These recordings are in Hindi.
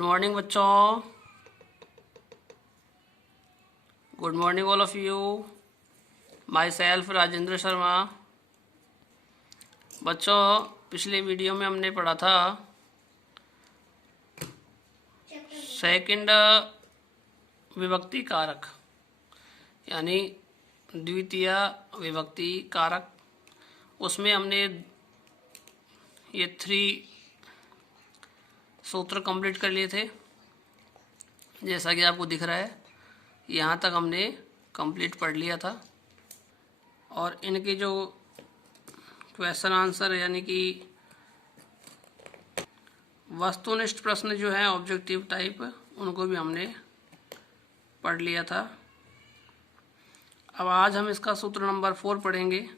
गुड मॉर्निंग बच्चों, good morning all of you. My self Rajendra Sharma. बच्चों, पिछले वीडियो में हमने पढ़ा था सेकंड विभक्ति कारक यानी द्वितीय विभक्ति कारक। उसमें हमने ये 3 सूत्र कंप्लीट कर लिए थे, जैसा कि आपको दिख रहा है। यहाँ तक हमने कंप्लीट पढ़ लिया था और इनके जो क्वेश्चन आंसर यानी कि वस्तुनिष्ठ प्रश्न जो हैं ऑब्जेक्टिव टाइप, उनको भी हमने पढ़ लिया था। अब आज हम इसका सूत्र नंबर 4 पढ़ेंगे।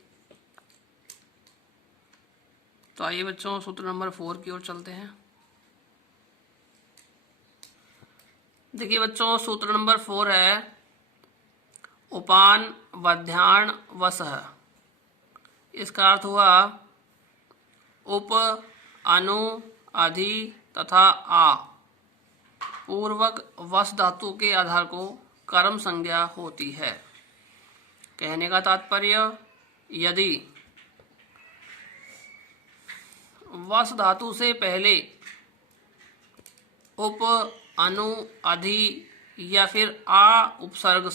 तो आइए बच्चों, सूत्र नंबर 4 की ओर चलते हैं। देखिए बच्चों, सूत्र नंबर 4 है उपान वध्याण वसः। इसका अर्थ हुआ उप, अनु, अधि तथा आ पूर्वक वस धातु के आधार को कर्म संज्ञा होती है। कहने का तात्पर्य, यदि वस धातु से पहले उप, अनु, अधि या फिर आ उपसर्ग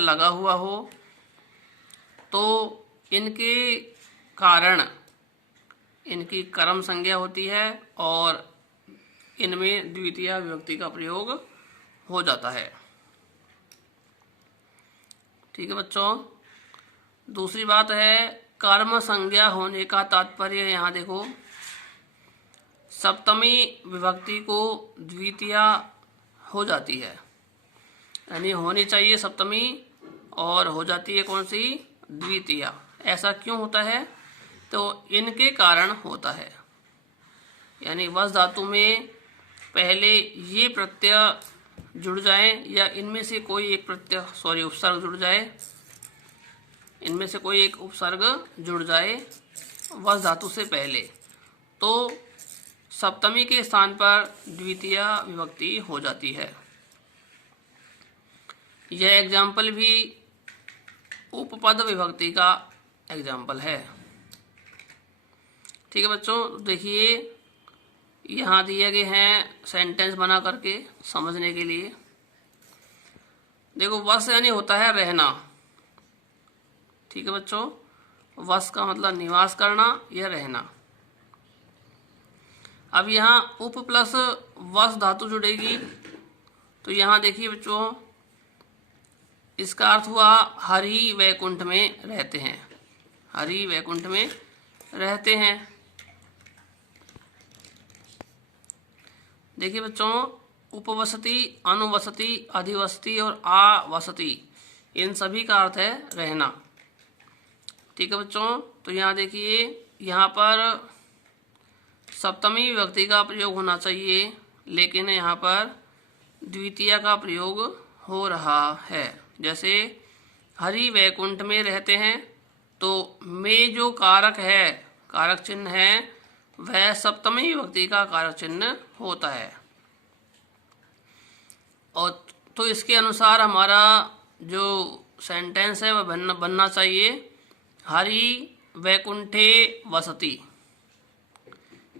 लगा हुआ हो तो इनके कारण इनकी कर्म संज्ञा होती है और इनमें द्वितीय विभक्ति का प्रयोग हो जाता है। ठीक है बच्चों। दूसरी बात है कर्म संज्ञा होने का तात्पर्य, यहाँ देखो, सप्तमी विभक्ति को द्वितीय हो जाती है, यानी होनी चाहिए सप्तमी और हो जाती है कौन सी? द्वितीय। ऐसा क्यों होता है? तो इनके कारण होता है, यानी वस धातु में पहले ये प्रत्यय जुड़ जाए या इनमें से कोई एक उपसर्ग जुड़ जाए, इनमें से कोई एक उपसर्ग जुड़ जाए वस धातु से पहले, तो सप्तमी के स्थान पर द्वितीय विभक्ति हो जाती है। यह एग्जाम्पल भी उपपद विभक्ति का एग्जाम्पल है। ठीक है बच्चों, देखिए यहाँ दिए गए हैं सेंटेंस बना करके समझने के लिए। देखो, वस यानी होता है रहना। ठीक है बच्चों, वस का मतलब निवास करना या रहना। अब यहाँ उप प्लस वस धातु जुड़ेगी, तो यहाँ देखिए बच्चों, इसका अर्थ हुआ हरि वैकुंठ में रहते हैं, हरि वैकुंठ में रहते हैं। देखिए बच्चों, उपवसति, अनुवसति, अधिवसति और आवसति, इन सभी का अर्थ है रहना। ठीक है बच्चों, तो यहाँ देखिए, यहाँ पर सप्तमी विभक्ति का प्रयोग होना चाहिए, लेकिन यहाँ पर द्वितीय का प्रयोग हो रहा है। जैसे हरि वैकुंठ में रहते हैं, तो में जो कारक है, कारक चिन्ह है, वह सप्तमी विभक्ति का कारक चिन्ह होता है। और तो इसके अनुसार हमारा जो सेंटेंस है वह बनना चाहिए हरि वैकुंठे वसति।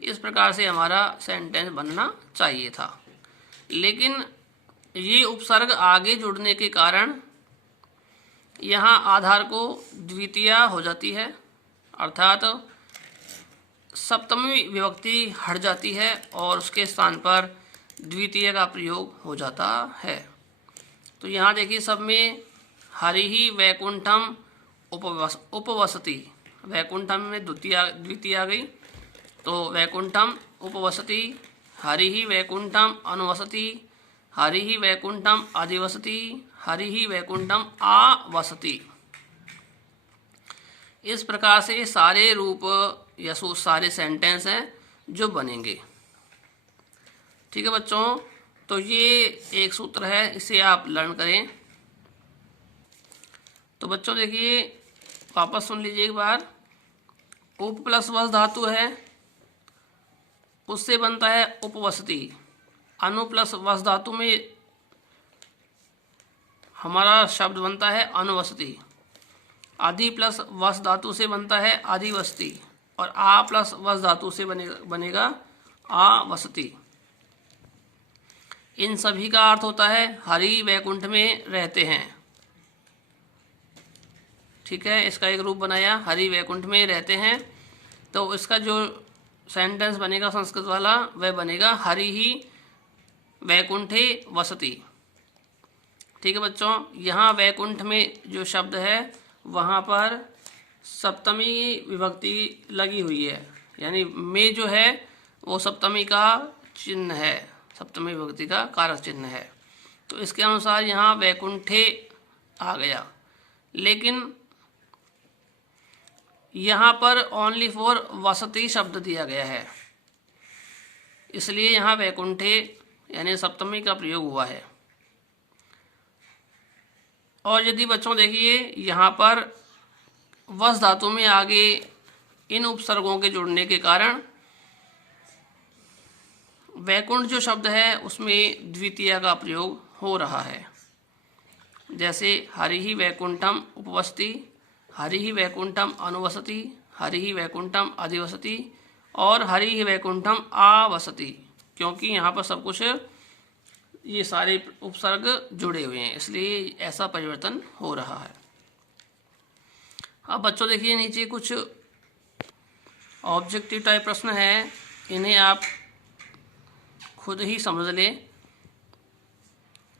इस प्रकार से हमारा सेंटेंस बनना चाहिए था, लेकिन ये उपसर्ग आगे जुड़ने के कारण यहाँ आधार को द्वितीय हो जाती है, अर्थात सप्तमी विभक्ति हट जाती है और उसके स्थान पर द्वितीय का प्रयोग हो जाता है। तो यहाँ देखिए, सब में हरि ही वैकुंठम उपवसति, वैकुंठम में द्वितीय आ गई, तो वैकुंठम उपवसति, हरि ही वैकुंठम अनुवसति, हरि ही वैकुंठम अधिवसति, हरि ही वैकुंठम आवसति। इस प्रकार से सारे रूप या सारे सेंटेंस हैं जो बनेंगे। ठीक है बच्चों, तो ये एक सूत्र है, इसे आप लर्न करें। तो बच्चों देखिए, वापस सुन लीजिए एक बार। उप प्लस वस धातु है, उससे बनता है उपवसति। अनु प्लस वस धातु में हमारा शब्द बनता है अनुवसति। आदि प्लस वस धातु से बनता है आदिवसति और आ प्लस वस धातु से बनेगा आवसति। इन सभी का अर्थ होता है हरि वैकुंठ में रहते हैं। ठीक है, इसका एक रूप बनाया, हरि वैकुंठ में रहते हैं। तो इसका जो सेंटेंस बनेगा संस्कृत वाला वह बनेगा हरि ही वैकुंठे वसति। ठीक है बच्चों, यहाँ वैकुंठ में जो शब्द है वहाँ पर सप्तमी विभक्ति लगी हुई है, यानी में जो है वो सप्तमी का चिन्ह है, सप्तमी विभक्ति का कारक चिन्ह है। तो इसके अनुसार यहाँ वैकुंठे आ गया, लेकिन यहाँ पर ओनली फॉर वसति शब्द दिया गया है, इसलिए यहाँ वैकुंठे यानी सप्तमी का प्रयोग हुआ है। और यदि बच्चों देखिए यहाँ पर वस धातु में आगे इन उपसर्गों के जुड़ने के कारण वैकुंठ जो शब्द है उसमें द्वितीय का प्रयोग हो रहा है। जैसे हरि ही वैकुंठम उपवसति, हरि ही वैकुंठम अनुवसति, हरि ही वैकुंठम अधिवसति और हरि ही वैकुंठम आवसति, क्योंकि यहाँ पर सब कुछ ये सारे उपसर्ग जुड़े हुए हैं, इसलिए ऐसा परिवर्तन हो रहा है। अब बच्चों देखिए नीचे कुछ ऑब्जेक्टिव टाइप प्रश्न है, इन्हें आप खुद ही समझ लें।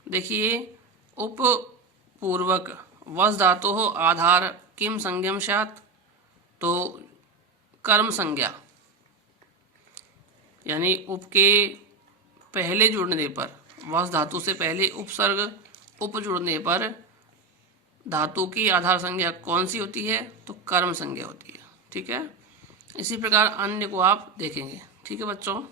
देखिए, उपपूर्वक वस धातु हो आधार किम संज्ञम स्यात्, तो कर्म संज्ञा, यानी उप के पहले जुड़ने पर, वस धातु से पहले उपसर्ग उप जुड़ने पर धातु की आधार संज्ञा कौन सी होती है, तो कर्म संज्ञा होती है। ठीक है, इसी प्रकार अन्य को आप देखेंगे। ठीक है बच्चों,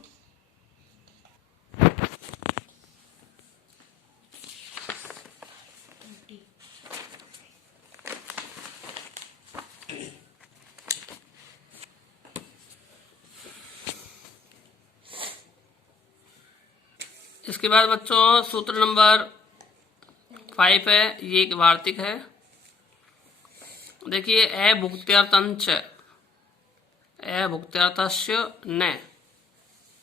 इसके बाद बच्चों सूत्र नंबर 5 है, ये एक वार्तिक है। देखिए, अभुक्त्यर्थंच अभुक्त्यर्थस्य न,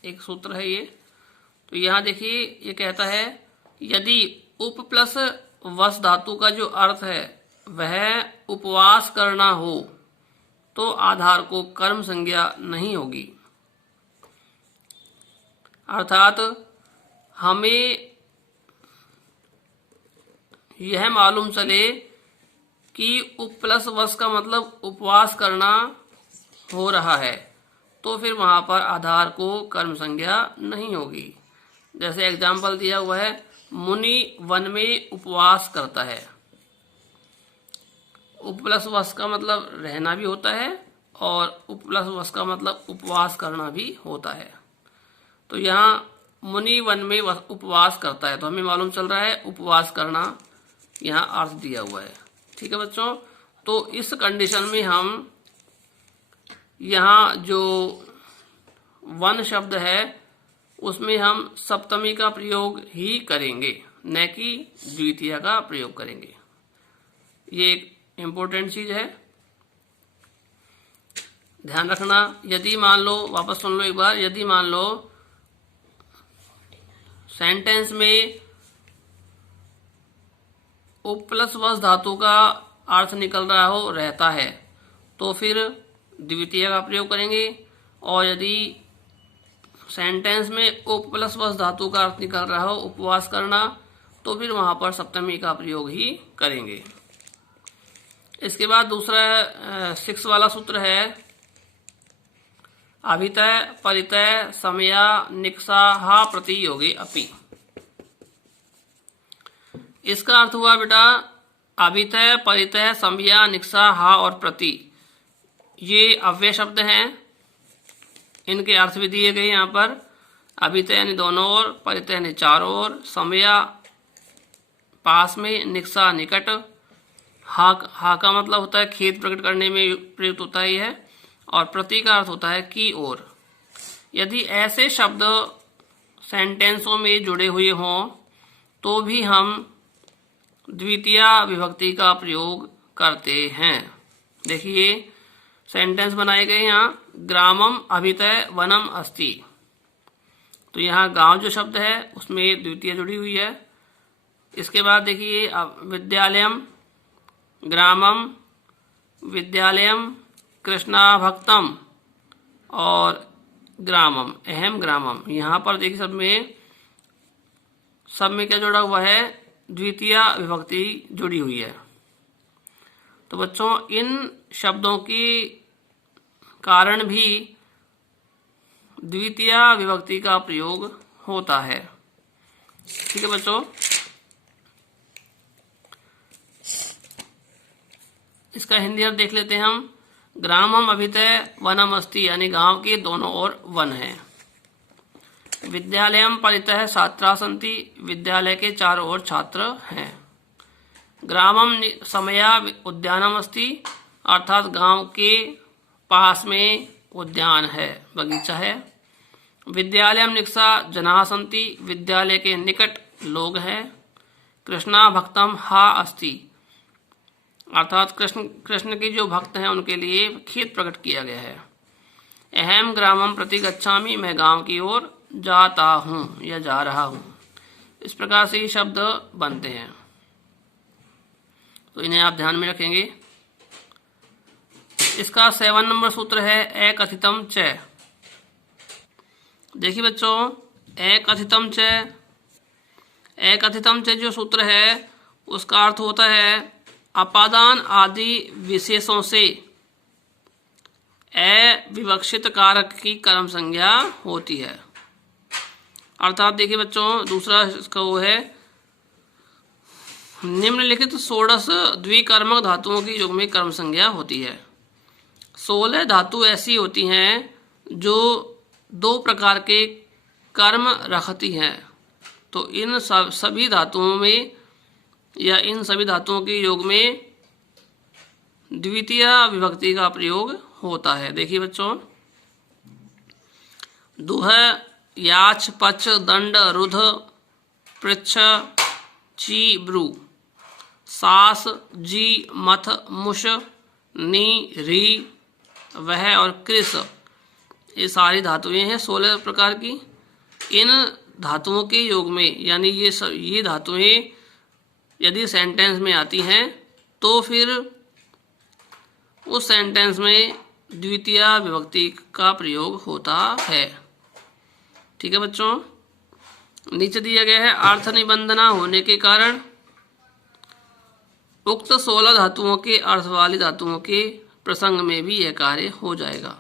एक सूत्र है ये। तो यहाँ देखिए ये कहता है यदि उप प्लस वस धातु का जो अर्थ है वह उपवास करना हो तो आधार को कर्म संज्ञा नहीं होगी। अर्थात हमें यह मालूम चले कि उप प्लस वस का मतलब उपवास करना हो रहा है तो फिर वहां पर आधार को कर्म संज्ञा नहीं होगी। जैसे एग्जाम्पल दिया हुआ है, मुनि वन में उपवास करता है। उप प्लस वस का मतलब रहना भी होता है और उप प्लस वस का मतलब उपवास करना भी होता है। तो यहाँ मुनि वन में उपवास करता है, तो हमें मालूम चल रहा है उपवास करना यहाँ अर्थ दिया हुआ है। ठीक है बच्चों, तो इस कंडीशन में हम यहाँ जो वन शब्द है उसमें हम सप्तमी का प्रयोग ही करेंगे, न कि द्वितीय का प्रयोग करेंगे। ये एक इम्पोर्टेंट चीज है, ध्यान रखना। यदि मान लो, वापस सुन लो एक बार, यदि मान लो सेंटेंस में उप प्लस वस धातु का अर्थ निकल रहा हो रहता है तो फिर द्वितीय का प्रयोग करेंगे, और यदि सेंटेंस में उप प्लस वस धातु का अर्थ निकल रहा हो उपवास करना तो फिर वहां पर सप्तमी का प्रयोग ही करेंगे। इसके बाद दूसरा 6 वाला सूत्र है, अभितय परितय समया निक्साहा प्रतियोगी अपि। इसका अर्थ हुआ बेटा, अभितय परितय समया निक्सा हा और प्रति, ये अव्यय शब्द हैं, इनके अर्थ भी दिए गए यहाँ पर। अभितय यानी दोनों ओर, परितय यानी चारों ओर, समया पास में, निक्सा निकट। हा का मतलब होता है खेद प्रकट करने में प्रयुक्त होता है यह, और प्रति का अर्थ होता है की ओर। यदि ऐसे शब्द सेंटेंसों में जुड़े हुए हों तो भी हम द्वितीया विभक्ति का प्रयोग करते हैं। देखिए सेंटेंस बनाए गए यहाँ, ग्रामम अभितः वनम अस्ति। तो यहाँ गांव जो शब्द है उसमें द्वितीय जुड़ी हुई है। इसके बाद देखिए विद्यालयम, ग्रामम, विद्यालयम, कृष्णा भक्तम और ग्रामम, अहम ग्रामम। यहाँ पर देखिए सब में क्या जुड़ा हुआ है, द्वितीया विभक्ति जुड़ी हुई है। तो बच्चों इन शब्दों के कारण भी द्वितीया विभक्ति का प्रयोग होता है। ठीक है बच्चों, इसका हिंदी अर्थ देख लेते हैं हम। ग्रामम अभितः वनम अस्ति, यानी गांव के दोनों ओर वन है। विद्यालयम परितः छात्रा सन्ति, विद्यालय के चारों ओर छात्र हैं। ग्रामम समया उद्यानम अस्ति, अर्थात गांव के पास में उद्यान है, बगीचा है। विद्यालयम निकषा जनाः सन्ति, विद्यालय के निकट लोग हैं। कृष्णा भक्तम हा अस्ति, अर्थात कृष्ण के जो भक्त हैं उनके लिए खेत प्रकट किया गया है। अहम ग्रामम प्रति गच्छामि, मैं गांव की ओर जाता हूँ या जा रहा हूँ। इस प्रकार से ये शब्द बनते हैं, तो इन्हें आप ध्यान में रखेंगे। इसका 7 नंबर सूत्र है अकथितम च। देखिए बच्चों, अकथितम च, अकथितम च जो सूत्र है उसका अर्थ होता है अपादान आदि विशेषों से अविवक्षित कारक की कर्म संज्ञा होती है। अर्थात देखिए बच्चों, दूसरा इसका वो है निम्नलिखित 16 द्विकर्मक धातुओं की युग्म में कर्म संज्ञा होती है। 16 धातु ऐसी होती हैं जो 2 प्रकार के कर्म रखती हैं। तो इन सभी धातुओं में या इन सभी धातुओं के योग में द्वितीया विभक्ति का प्रयोग होता है। देखिए बच्चों, दुह, याच, पच, दंड, रुध, पृच्छ, ची, ब्रू, सास, जी, मथ, मुश, नी, री, वह और कृस, ये सारी धातुएं हैं 16 प्रकार की। इन धातुओं के योग में यानी ये धातुएं यदि सेंटेंस में आती हैं तो फिर उस सेंटेंस में द्वितीया विभक्ति का प्रयोग होता है। ठीक है बच्चों, नीचे दिया गया है अर्थ निबंधना होने के कारण उक्त 16 धातुओं के अर्थ वाली धातुओं के प्रसंग में भी यह कार्य हो जाएगा।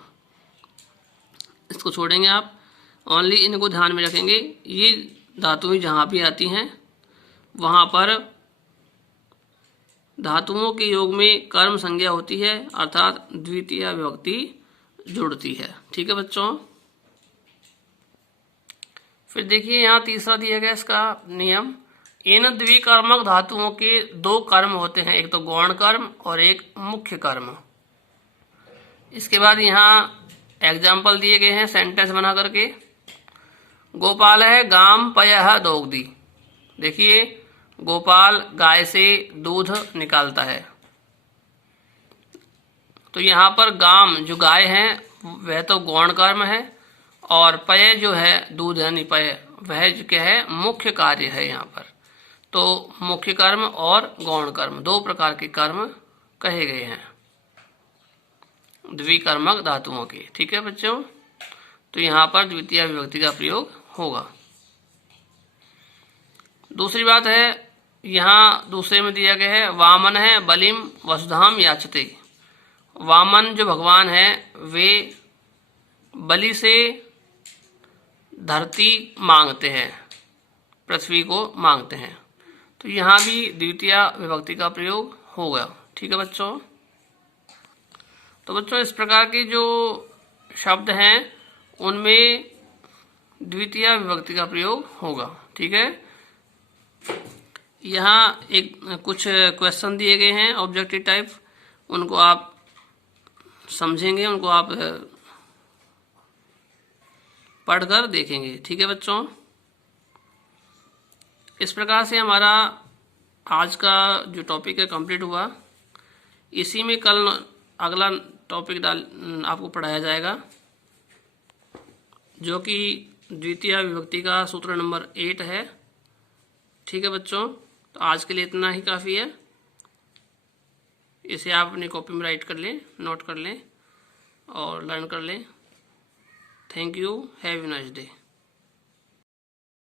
इसको छोड़ेंगे आप, ओनली इनको ध्यान में रखेंगे। ये धातुएं जहाँ भी आती हैं वहाँ पर धातुओं के योग में कर्म संज्ञा होती है, अर्थात द्वितीय विभक्ति जुड़ती है। ठीक है बच्चों, फिर देखिए यहाँ तीसरा दिया गया इसका नियम। इन द्विकर्मक धातुओं के 2 कर्म होते हैं, एक तो गौण कर्म और एक मुख्य कर्म। इसके बाद यहाँ एग्जाम्पल दिए गए हैं सेंटेंस बना करके। गोपाल है गाम पयः दोग्धी। देखिए गोपाल गाय से दूध निकालता है। तो यहाँ पर गाम जो गाय है वह तो गौण कर्म है और पय जो है दूध यानी पय वह जो क्या है मुख्य कार्य है यहाँ पर। तो मुख्य कर्म और गौण कर्म 2 प्रकार के कर्म कहे गए हैं द्विकर्मक धातुओं के। ठीक है बच्चों, तो यहाँ पर द्वितीय विभक्ति का प्रयोग होगा। दूसरी बात है, यहाँ दूसरे में दिया गया है वामन है बलिम वसुधाम याचते। वामन जो भगवान है वे बलि से धरती मांगते हैं, पृथ्वी को मांगते हैं। तो यहाँ भी द्वितीय विभक्ति का प्रयोग होगा। ठीक है बच्चों, तो बच्चों इस प्रकार के जो शब्द हैं उनमें द्वितीय विभक्ति का प्रयोग होगा। ठीक है, यहाँ एक कुछ क्वेश्चन दिए गए हैं ऑब्जेक्टिव टाइप, उनको आप समझेंगे, उनको आप पढ़कर देखेंगे। ठीक है बच्चों, इस प्रकार से हमारा आज का जो टॉपिक है कंप्लीट हुआ। इसी में कल अगला टॉपिक आपको पढ़ाया जाएगा, जो कि द्वितीय विभक्ति का सूत्र नंबर 8 है। ठीक है बच्चों, तो आज के लिए इतना ही काफ़ी है। इसे आप अपनी कॉपी में राइट कर लें, नोट कर लें और लर्न कर लें। Thank you, have a nice day.